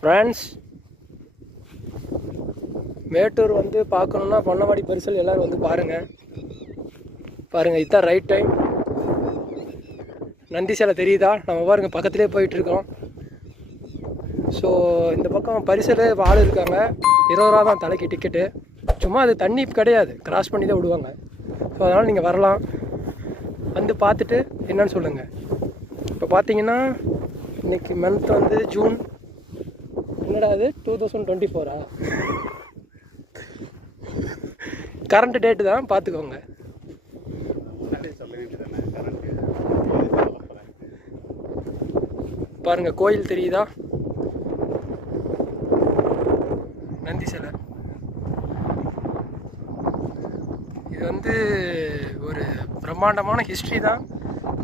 Friends Mettur வந்து பார்க்கணுன்னா பொன்னவாடி பரிசல் எல்லோரும் வந்து பாருங்கள் பாருங்கள் இதுதான் ரைட் டைம் நந்தி சேலை தெரியுதா? நம்ம பாருங்கள் பக்கத்துலேயே போயிட்டுருக்கோம் ஸோ இந்த பக்கம் பரிசல் ஆள் இருக்காங்க. இருபது ரூபா தான் தலைக்கு டிக்கெட்டு சும்மா அது தண்ணி கிடையாது. கிராஸ் பண்ணி தான் விடுவாங்க. ஸோ அதனால் நீங்கள் வரலாம். வந்து பார்த்துட்டு என்னன்னு சொல்லுங்கள் இப்போ பார்த்தீங்கன்னா இன்னைக்கு மந்த் வந்து ஜூன் என்னடா அது டூ தௌசண்ட் டுவெண்ட்டி ஃபோரா கரண்ட் டேட்டு தான். பார்த்துக்கோங்க. பாருங்கள் கோயில் தெரியுதா? நந்தி சிலை இது வந்து ஒரு பிரம்மாண்டமான ஹிஸ்ட்ரி தான்.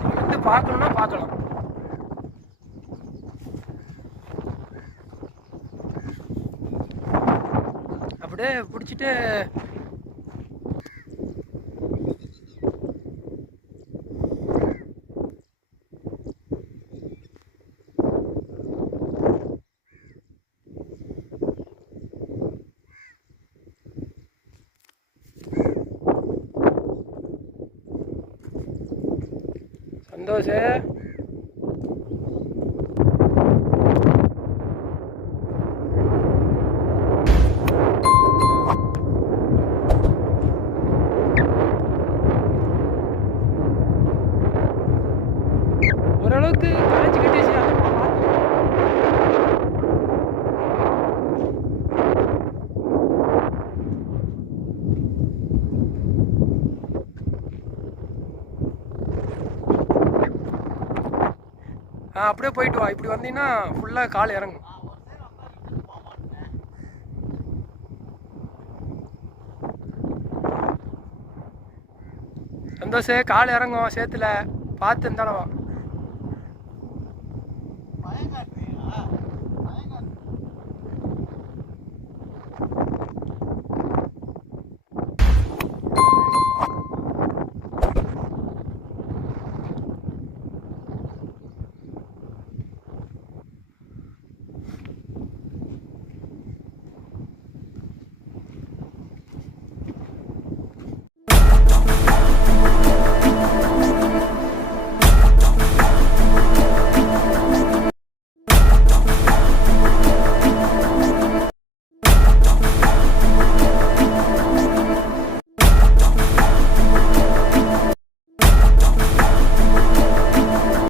நீங்கள் வந்து பார்க்கணுன்னா பார்க்கலாம். அப்படியே பிடிச்சிட்டு ધંધો છે. ઓરાળો તે அப்படியே போயிட்டு வா. இப்படி வந்தீங்கன்னா ஃபுல்லாக கால் இறங்கும். சந்தோஷ் கால் இறங்கும். சேத்துல. பார்த்து இருந்தாலும் வா.